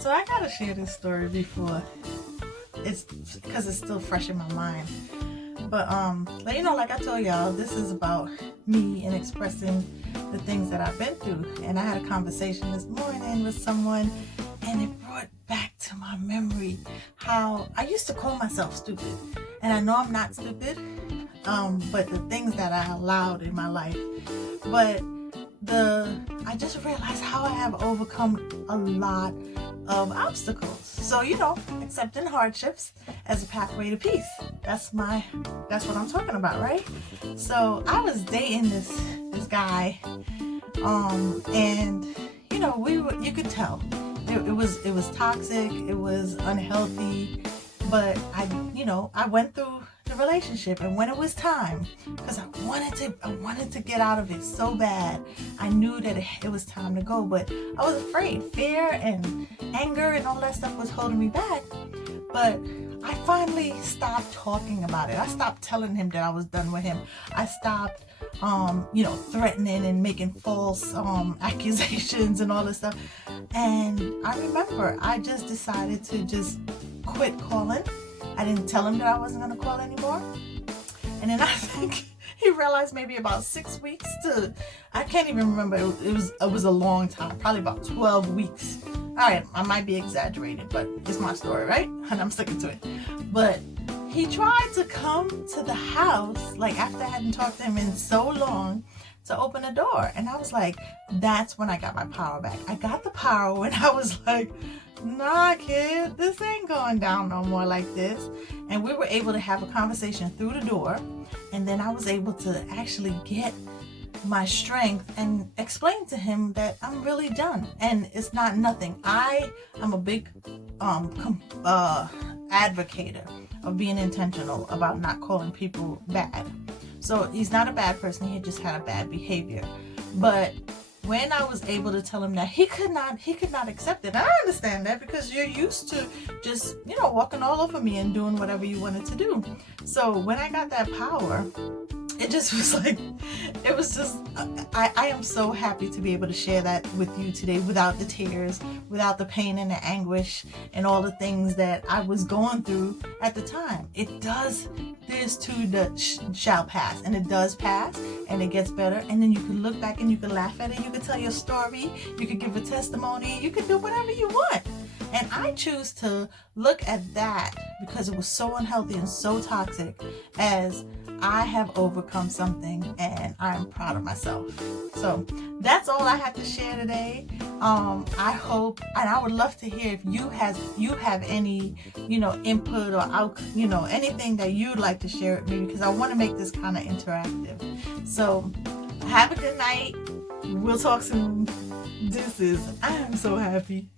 So I gotta share this story before it's because it's still fresh in my mind. But like I told y'all, this is about me and expressing the things that I've been through. And I had a conversation this morning with someone, and it brought back to my memory how I used to call myself stupid. And I know I'm not stupid, but the things that I allowed in my life. But I just realized how I have overcome a lot of obstacles. So, accepting hardships as a pathway to peace. That's what I'm talking about, right? So I was dating this guy, and you could tell it was toxic, it was unhealthy, but I went through the relationship, and when it was time, because I wanted to get out of it so bad, I knew that it was time to go, but I was afraid. Fear and anger and all that stuff was holding me back. But I finally stopped talking about it. I stopped telling him that I was done with him. I stopped threatening and making false accusations and all this stuff. And I remember I just decided to just quit calling. I didn't tell him that I wasn't going to call anymore. And then I think he realized maybe about 6 weeks I can't even remember. It was a long time, probably about 12 weeks. All right, I might be exaggerating, but it's my story, right? And I'm sticking to it. But he tried to come to the house, like after I hadn't talked to him in so long, to open the door. And I was like, that's when I got my power back. I got the power when I was like, nah, kid, this ain't going down no more like this. And we were able to have a conversation through the door. And then I was able to actually get my strength and explain to him that I'm really done. And it's not nothing. I'm a big advocator of being intentional about not calling people bad. So he's not a bad person. He just had a bad behavior. But when I was able to tell him that, he could not accept it. And I understand that, because you're used to just, walking all over me and doing whatever you wanted to do. So when I got that power, it just was like, it was just, I am so happy to be able to share that with you today without the tears, without the pain and the anguish and all the things that I was going through at the time. This too shall pass, and it does pass, and it gets better, and then you can look back and you can laugh at it, you can tell your story, you can give a testimony, you can do whatever you want. And I choose to look at that, because it was so unhealthy and so toxic, as I have overcome something, and I am proud of myself. So that's all I had to share today. I hope, and I would love to hear if you have any, input or anything that you'd like to share with me, because I want to make this kind of interactive. So have a good night. We'll talk soon. Deuces. I am so happy.